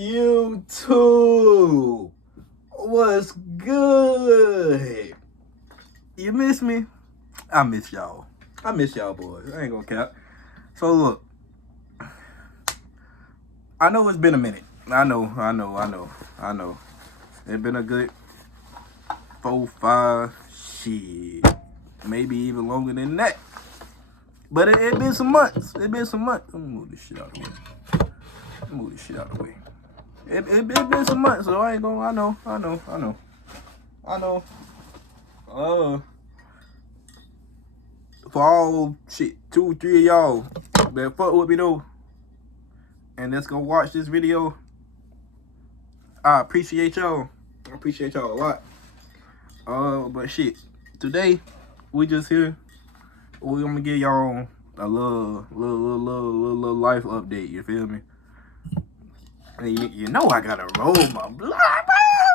YouTube, what's good? You miss me? I miss y'all. I miss y'all boys. I ain't gonna cap. So look, I know it's been a minute. I know. It's been a good 4, 5, shit, maybe even longer than that. But it been some months. Let me move this shit out of the way. It been some months, so I ain't gonna. I know. For all shit, 2, 3 of y'all that fuck with me though, and that's gonna watch this video, I appreciate y'all. I appreciate y'all a lot. But shit, today we just here. We're gonna give y'all a little life update. You feel me? And you know I gotta roll my blood, bro. It's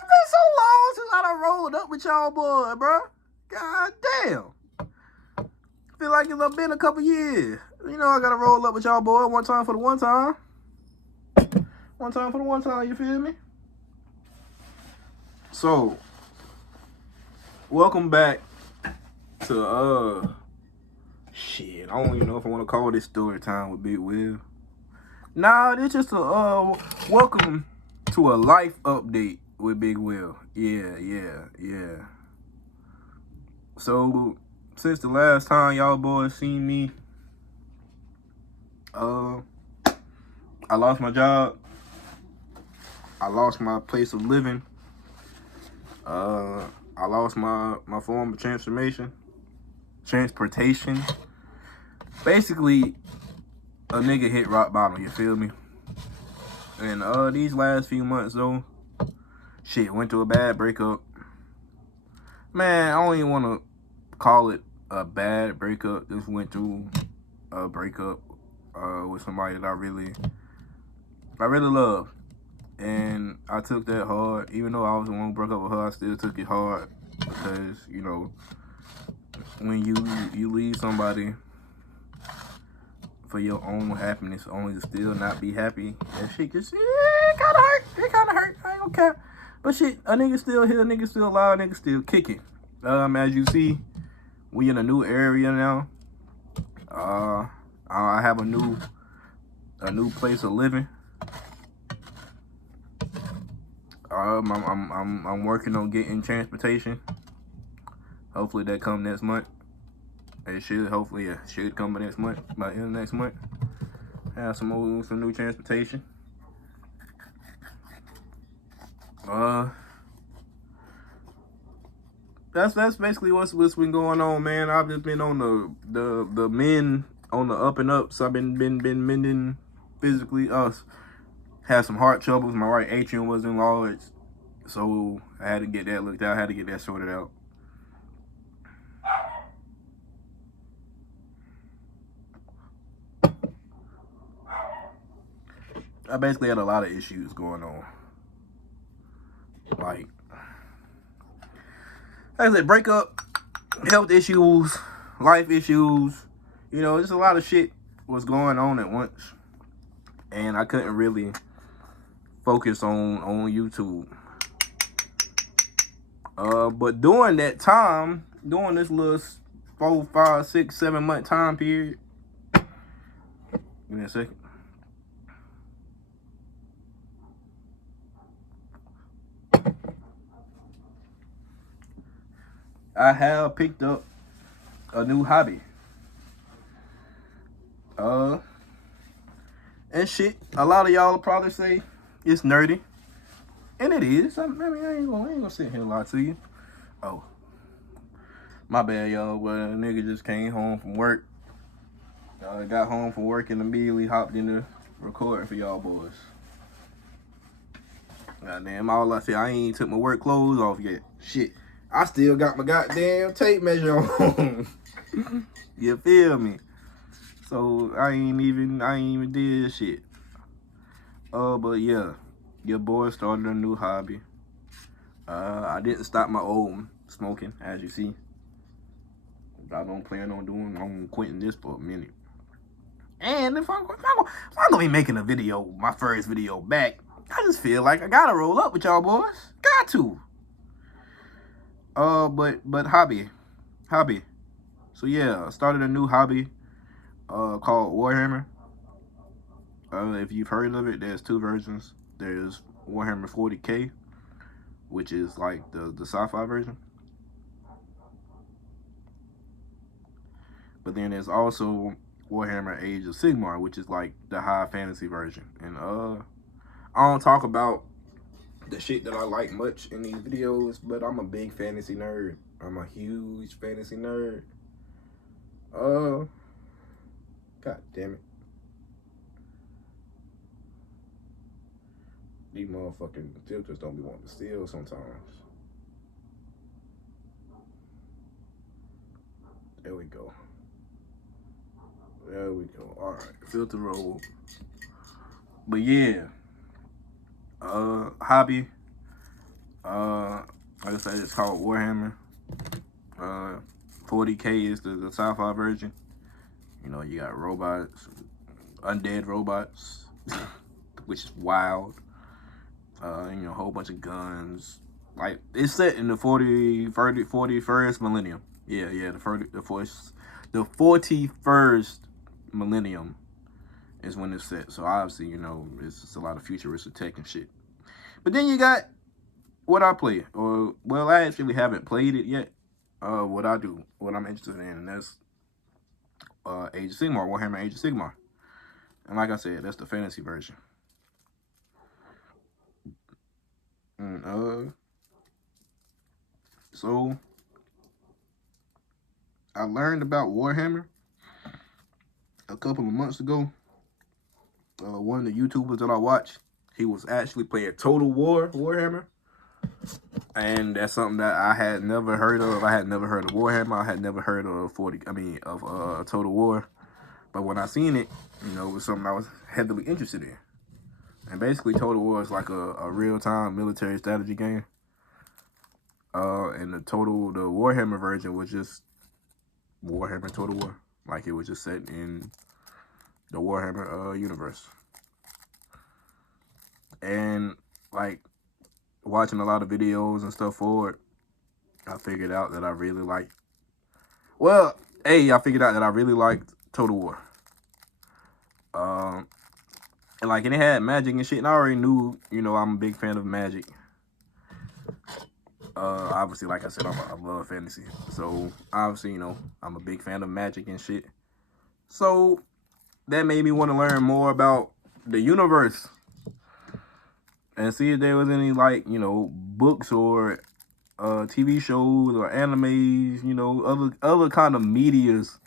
been so long since I done rolled up with y'all, boy, bro. God damn. Feel like it's been a couple years. You know I gotta roll up with y'all, boy. One time for the one time. One time for the one time. You feel me? So, welcome back to shit. I don't even know if I want to call this story time with Big Will. Nah, this just a welcome to a life update with Big Will. Yeah. So since the last time y'all boys seen me, I lost my job. I lost my place of living. I lost my form of transportation. Basically, a nigga hit rock bottom, you feel me? And these last few months though, shit, went through a bad breakup. Man, I don't even want to call it a bad breakup. Just went through a breakup with somebody that I really love. And I took that hard. Even though I was the one who broke up with her, I still took it hard. Because, you know, when you leave somebody for your own happiness, only to still not be happy, that shit just, it kinda hurt. I ain't gonna care. But shit, a nigga still here, a nigga still alive, a nigga still kicking. As you see, we in a new area now. I have a new place of living. I'm working on getting transportation. Hopefully that come next month. It should come by next month, by the end of next month. Have some new transportation. That's basically what's been going on, man. I've just been on the men on the up and up. So I've been mending physically. Had some heart troubles. My right atrium was enlarged, so I had to get that looked at. I had to get that sorted out. I basically had a lot of issues going on. Like I said, breakup, health issues, life issues. You know, just a lot of shit was going on at once. And I couldn't really focus on YouTube. But during that time, during this little 4, 5, 6, 7 month time period, give me a second. I have picked up a new hobby. And shit, a lot of y'all will probably say it's nerdy. And it is. I mean, I ain't gonna sit here and lie to you. Oh. My bad, y'all. Well, a nigga just came home from work. Got home from work and immediately hopped into recording for y'all boys. Goddamn, all I said, I ain't took my work clothes off yet. Shit. I still got my goddamn tape measure on. You feel me? So I ain't even did shit. But yeah, your boy started a new hobby. I didn't stop my old smoking, as you see. I don't plan on quitting this for a minute. And if I'm gonna be making a video, my first video back, I just feel like I gotta roll up with y'all boys. Got to. But hobby. So yeah, I started a new hobby called Warhammer. If you've heard of it, there's two versions. There's Warhammer 40K, which is like the sci-fi version. But then there's also Warhammer Age of Sigmar, which is like the high fantasy version. And I don't talk about the shit that I like much in these videos, but I'm a big fantasy nerd. I'm a huge fantasy nerd. God damn it. These motherfucking filters don't be wanting to steal sometimes. There we go. Alright, filter roll. But yeah. Hobby. Like I said, it's called Warhammer. 40K is the sci-fi version. You know, you got robots, undead robots, which is wild. You know, a whole bunch of guns. Like, it's set in the 41st millennium. Yeah, the 41st millennium is when it's set. So obviously, you know, it's just a lot of futuristic tech and shit. But then you got what I play, or well, I actually haven't played it yet. What I do, what I'm interested in, and that's Age of Sigmar, Warhammer Age of Sigmar. And like I said, that's the fantasy version. And so I learned about Warhammer a couple of months ago. One of the YouTubers that I watch, he was actually playing Total War Warhammer. And that's something that I had never heard of. I had never heard of Warhammer. I had never heard of Total War. But when I seen it, you know, it was something I was heavily interested in. And basically, Total War is like a real-time military strategy game. And the Warhammer version was just Warhammer Total War. Like, it was just set in the Warhammer universe. And, like, watching a lot of videos and stuff for it, I figured out that I really liked... Well, I figured out that I really liked Total War. And, like, and it had magic and shit, and I already knew, you know, I'm a big fan of magic. Obviously, like I said, I love fantasy. So, obviously, you know, I'm a big fan of magic and shit. So, that made me want to learn more about the universe. And see if there was any, like, you know, books or TV shows or animes, you know, other kind of medias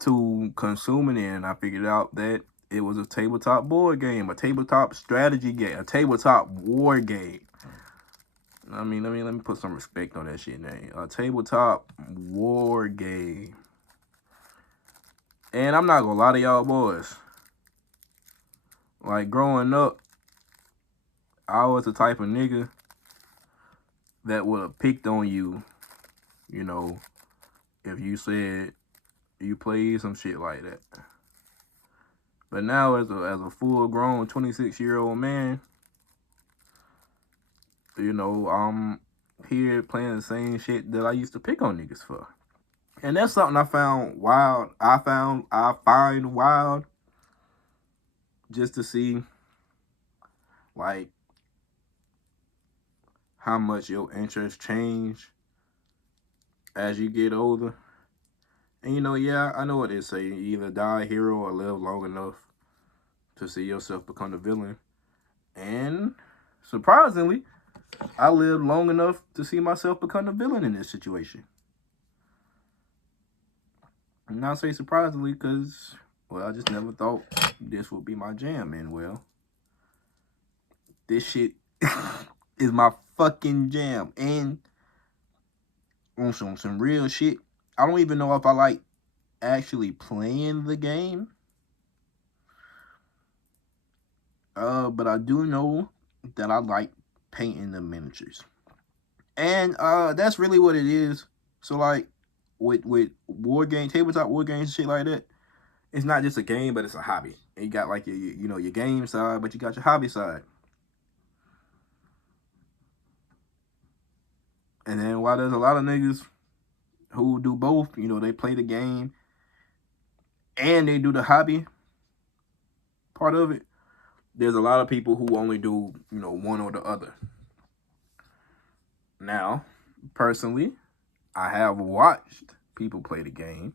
to consume it in. I figured out that it was a tabletop board game, a tabletop strategy game, a tabletop war game. I mean, let me put some respect on that shit name. A tabletop war game. And I'm not gonna lie to y'all boys. Like, growing up, I was the type of nigga that would have picked on you, you know, if you said you played some shit like that. But now, as a full-grown 26-year-old man, you know, I'm here playing the same shit that I used to pick on niggas for. And that's something I found wild. I find wild just to see, like, how much your interests change as you get older. And, you know, yeah, I know what they say. You either die a hero or live long enough to see yourself become the villain. And, surprisingly, I lived long enough to see myself become the villain in this situation. And I say surprisingly because, well, I just never thought this would be my jam. And, well, this shit is my fucking jam. And on some real shit, I don't even know if I like actually playing the game. But I do know that I like painting the miniatures. And that's really what it is. So, like, with tabletop war games and shit like that, it's not just a game, but it's a hobby. And you got like your, you know, your game side, but you got your hobby side. And then while there's a lot of niggas who do both, you know, they play the game and they do the hobby part of it, there's a lot of people who only do, you know, one or the other. Now, personally, I have watched people play the game,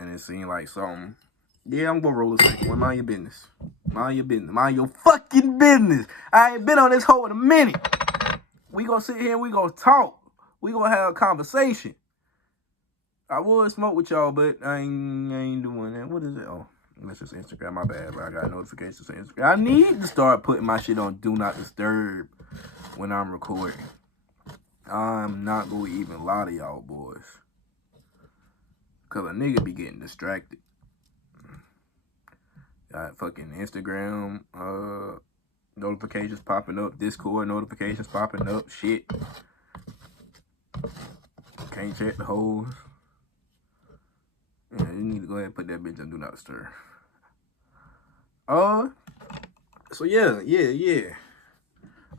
and it seemed like something. Yeah, I'm gonna roll a second. Well, mind your business. Mind your business. Mind your fucking business. I ain't been on this hoe in a minute. We gonna sit here and we gonna talk. We gonna have a conversation. I would smoke with y'all, but I ain't doing that. What is it? Oh, that's just Instagram. My bad, but I got notifications on Instagram. I need to start putting my shit on Do Not Disturb when I'm recording. I'm not gonna even lie to y'all boys, cause a nigga be getting distracted. Got fucking Instagram notifications popping up, Discord notifications popping up, shit. Can't check the hoes. Yeah, you need to go ahead and put that bitch on Do Not Disturb. So yeah.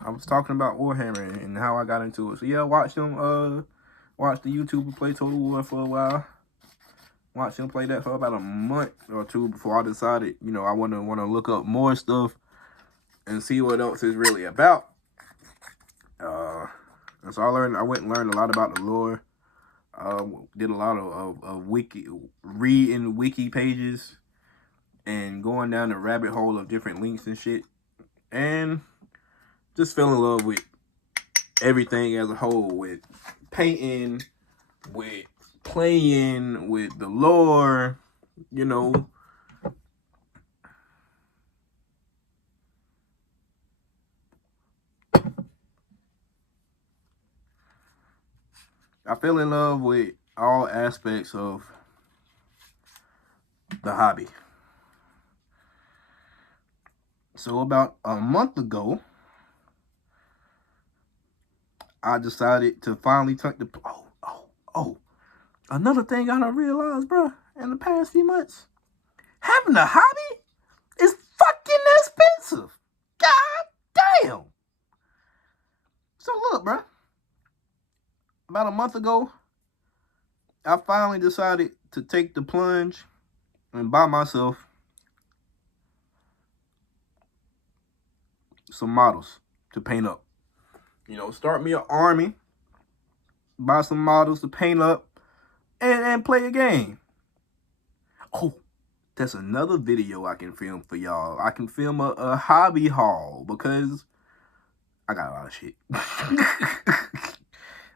I was talking about Warhammer and how I got into it. So yeah, watch the YouTuber play Total War for a while. Watched him play that for about a month or two before I decided, you know, I want to look up more stuff and see what else is really about. And so I went and learned a lot about the lore. Did a lot of reading wiki pages and going down the rabbit hole of different links and shit, and just fell in love with everything as a whole, with painting, with playing, with the lore, you know. I fell in love with all aspects of the hobby. So about a month ago, I decided to finally take the... Another thing I done realized, bro, in the past few months, having a hobby is fucking expensive. God damn. So look, bro. About a month ago, I finally decided to take the plunge and buy myself some models to paint up. You know, start me an army, buy some models to paint up, and play a game. Oh, that's another video I can film for y'all. I can film a hobby haul because I got a lot of shit.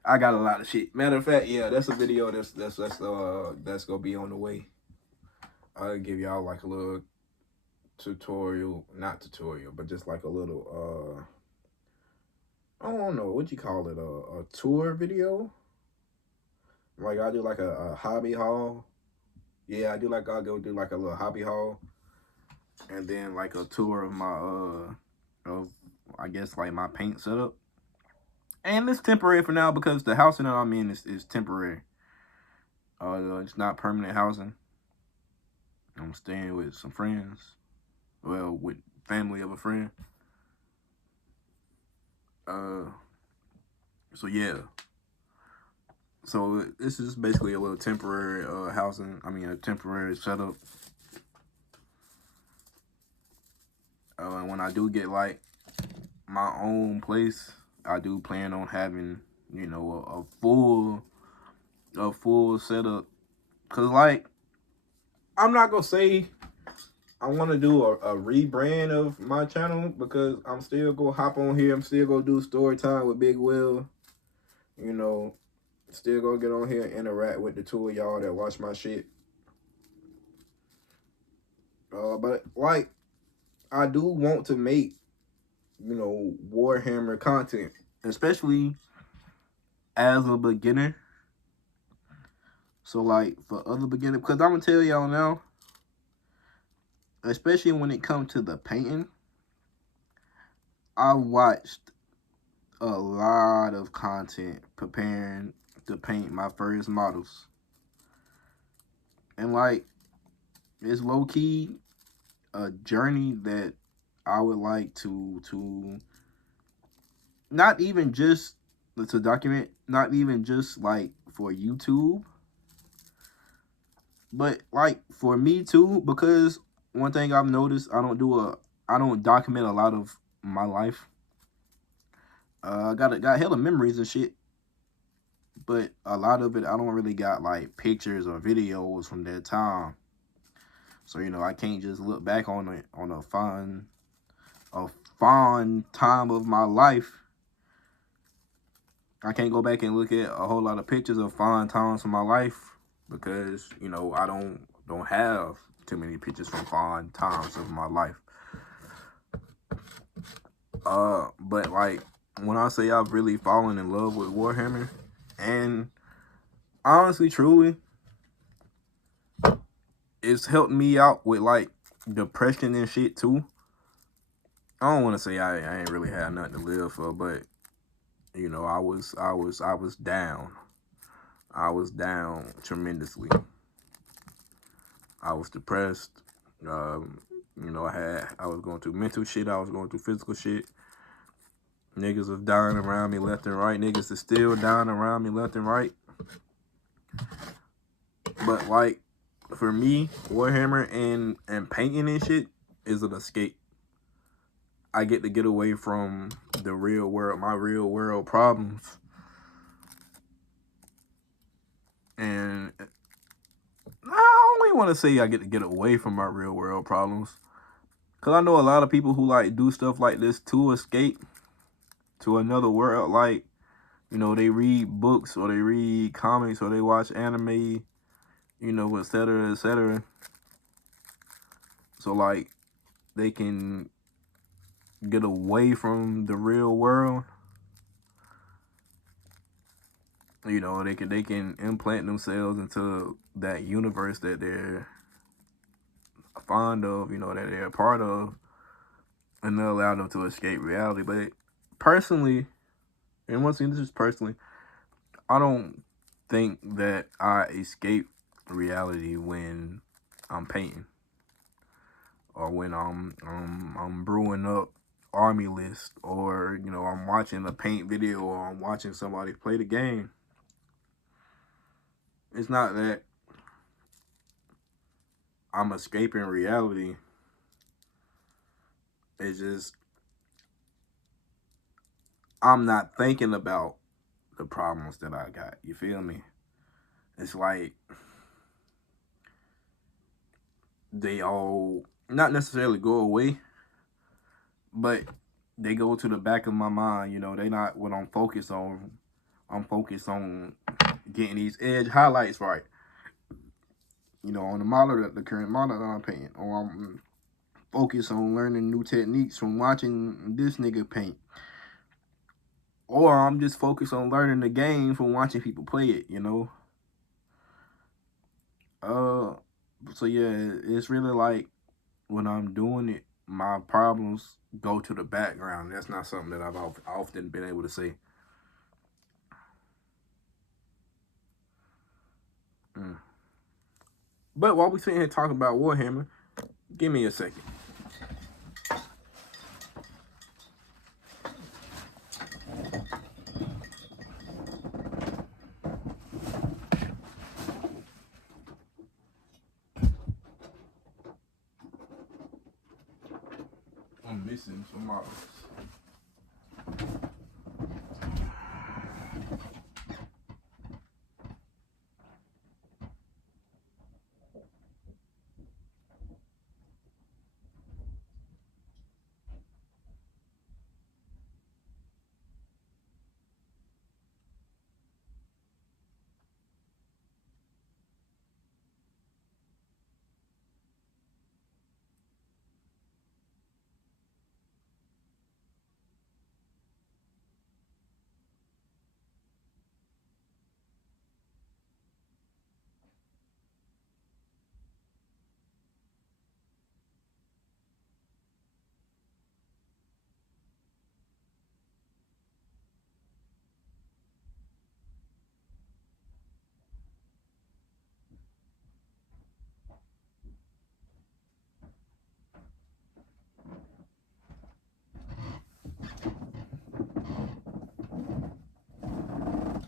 I got a lot of shit. Matter of fact, yeah, that's a video that's gonna be on the way. I'll give y'all like a little tutorial, not tutorial, but just like a little I don't know what you call it, a tour video. Like I do like a hobby haul. Yeah, I'll go do like a little hobby haul, and then like a tour of my of I guess like my paint setup. And it's temporary for now because the housing that I'm in is temporary. It's not permanent housing. I'm staying with some friends. Well, with family of a friend. So yeah. So this is basically a little temporary housing. I mean, a temporary setup. When I do get like my own place, I do plan on having, you know, a full setup. Cause like, I'm not gonna say I want to do a rebrand of my channel because I'm still gonna hop on here. I'm still gonna do story time with Big Will. You know, still gonna get on here and interact with the two of y'all that watch my shit. But like, I do want to make, you know, Warhammer content, especially as a beginner. So like for other beginners, because I'm gonna tell y'all now, especially when it comes to the painting, I watched a lot of content preparing to paint my first models. And like, it's low key a journey that I would like to not even just to document, not even just like for YouTube, but like for me too, because one thing I've noticed, I don't document a lot of my life. I got hella memories and shit, but a lot of it I don't really got like pictures or videos from that time. So I can't just look back on it on a fond time of my life. I can't go back and look at a whole lot of pictures of fond times from my life because I don't have too many pictures from fond times of my life. But like when I say I've really fallen in love with Warhammer, and honestly, truly, it's helped me out with like depression and shit too. I don't want to say I ain't really had nothing to live for, but I was down. I was down tremendously. I was depressed. I was going through mental shit. I was going through physical shit. Niggas was dying around me left and right. Niggas is still dying around me left and right. But like for me, Warhammer and painting and shit is an escape. I get to get away from the real world, my real world problems. And I only want to say I get to get away from my real world problems. Because I know a lot of people who like do stuff like this to escape to another world. Like, they read books or they read comics or they watch anime, etc., etc. So like they can get away from the real world. They can implant themselves into that universe that they're fond of, that they're a part of, and they'll allow them to escape reality. But personally, and once again, this is personally, I don't think that I escape reality when I'm painting or when I'm brewing up army list, or I'm watching a paint video, or I'm watching somebody play the game. It's not that I'm escaping reality. It's just I'm not thinking about the problems that I got. You feel me? It's like they all not necessarily go away, but they go to the back of my mind. They not what I'm focused on. I'm focused on getting these edge highlights right. On the model, the current model that I'm painting, or I'm focused on learning new techniques from watching this nigga paint, or I'm just focused on learning the game from watching people play it. So yeah, it's really like when I'm doing it, my problems go to the background. That's not something that I've often been able to say. But while we sitting here talking about Warhammer, give me a second. I'm missing some models.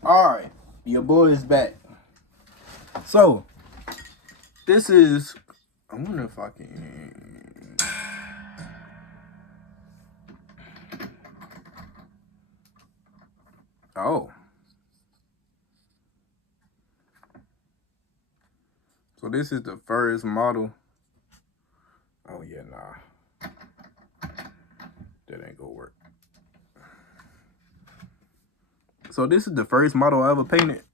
Alright, your boy is back. So, this is... I wonder if I can... Oh. So this is the first model. Oh yeah, nah. That ain't gonna work. So this is the first model I ever painted.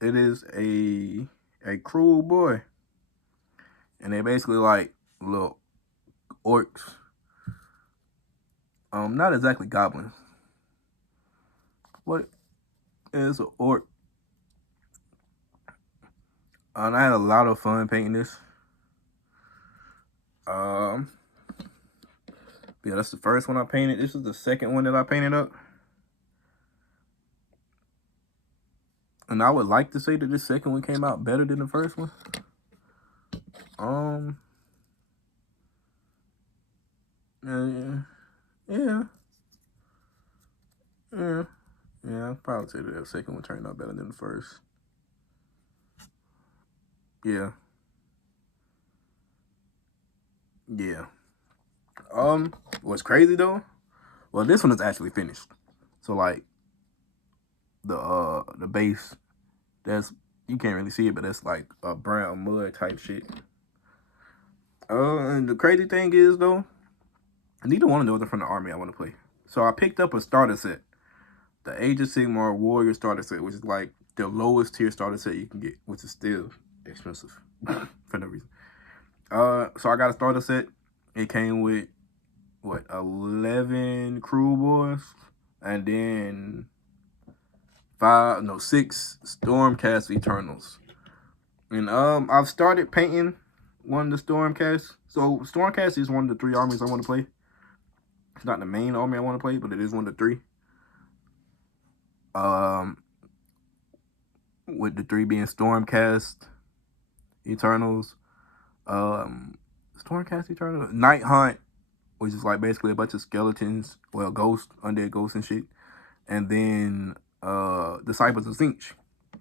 It is a cruel boy. And they basically like little orcs. Not exactly goblins. What is an orc? And I had a lot of fun painting this. Yeah, that's the first one I painted. This is the second one that I painted up. And I would like to say that this second one came out better than the first one. Yeah, I'd probably say that the second one turned out better than the first. Yeah. What's crazy though? Well, this one is actually finished. So like the base, that's, you can't really see it, but that's like a brown mud type shit. And the crazy thing is though, neither one of those are from the army I want to play. So I picked up a starter set, the Age of Sigmar Warrior starter set, which is like the lowest tier starter set you can get, which is still expensive for no reason. So I got a starter set. It came with what, 11 cruel boys, and then 6 Stormcast Eternals. And I've started painting one of the Stormcast. So Stormcast is one of the 3 armies I want to play. It's not the main army I want to play, but it is one of the 3. With the 3 being Stormcast Eternals, Stormcast Eternals, Night Hunt, which is like basically a bunch of skeletons, well, ghosts, undead ghosts and shit, and then Disciples of Tzeentch,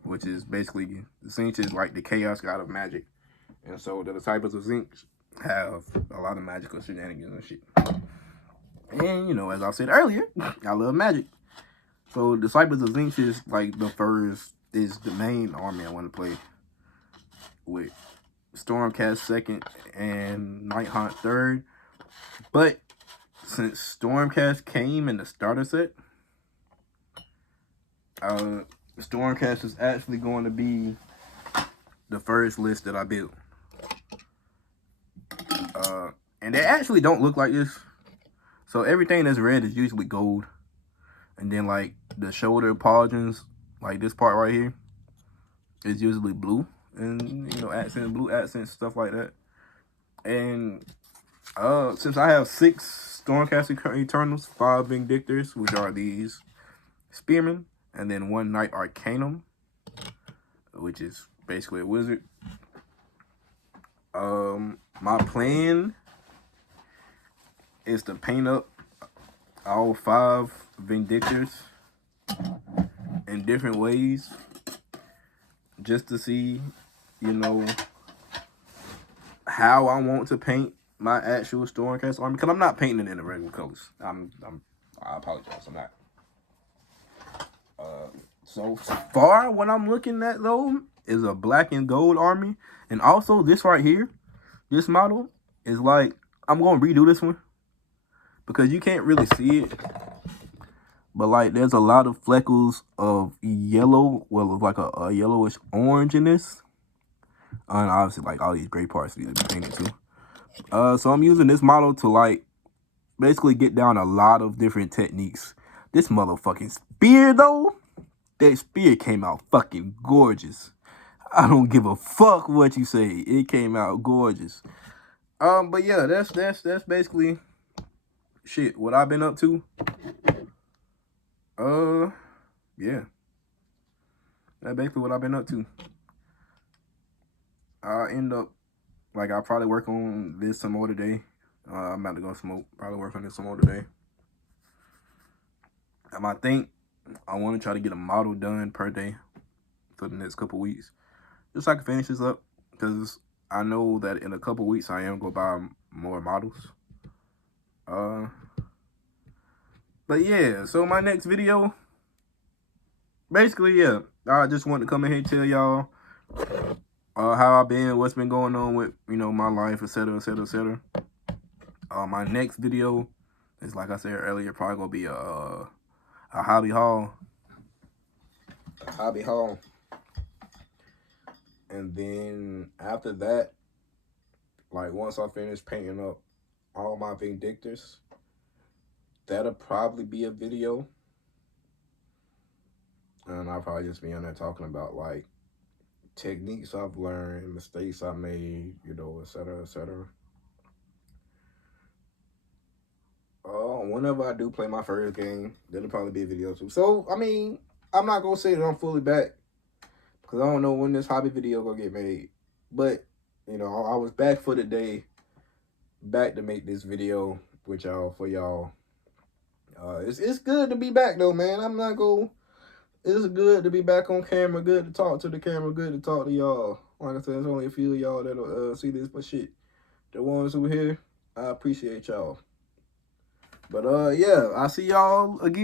which is basically, Tzeentch is like the chaos god of magic, and so the Disciples of Tzeentch have a lot of magical shenanigans and shit. And you know, as I said earlier, I love magic. So Disciples of Tzeentch is like is the main army I want to play, with Stormcast 2nd and Night Hunt 3rd. But since Stormcast came in the starter set, Stormcast is actually going to be the first list that I built. And they actually don't look like this. So everything that's red is usually gold. And then like the shoulder pauldrons, like this part right here, is usually blue. And you know, accents, blue accents, stuff like that. And since I have 6 Stormcast Eternals, 5 Vindictors, which are these Spearmen, and then 1 Knight Arcanum, which is basically a wizard. My plan is to paint up all 5 Vindictors in different ways, just to see, you know, how I want to paint my actual Stormcast army, because I'm not painting it in the regular colors. I apologize, I'm not. So far, what I'm looking at though is a black and gold army, and also this right here, this model is like, I'm gonna redo this one because you can't really see it, but like there's a lot of fleckles of yellow, well, of like a yellowish orange in this, and obviously like all these gray parts need to be painted too. So I'm using this model to like basically get down a lot of different techniques. This motherfucking spear though, that spear came out fucking gorgeous. I don't give a fuck what you say. It came out gorgeous. But yeah, that's basically shit what I've been up to. Yeah. That's basically what I've been up to. I'll end up, like, I'll probably work on this some more today. I'm about to go smoke. Probably work on this some more today. I think I want to try to get a model done per day for the next couple weeks, just so I can finish this up, because I know that in a couple weeks I am gonna buy more models. But yeah, so my next video, basically, yeah, I just want to come in here and tell y'all how I've been, what's been going on with, you know, my life, etc., etc., etc. My next video is, like I said earlier, probably gonna be a hobby haul. And then after that, like once I finish painting up all my Vindictors, that'll probably be a video. And I'll probably just be on there talking about like techniques I've learned, mistakes I made, you know, etc., etc. Whenever I do play my first game, that'll probably be a video too. So, I mean, I'm not gonna say that I'm fully back, because I don't know when this hobby video gonna get made. But, you know, I was back for the day, back to make this video with y'all, for y'all. It's good to be back though, man. I'm not gonna... It's good to be back on camera, good to talk to the camera, good to talk to y'all. Like I said, there's only a few of y'all that'll see this, but shit, the ones who are here, I appreciate y'all. But yeah, I'll see y'all again.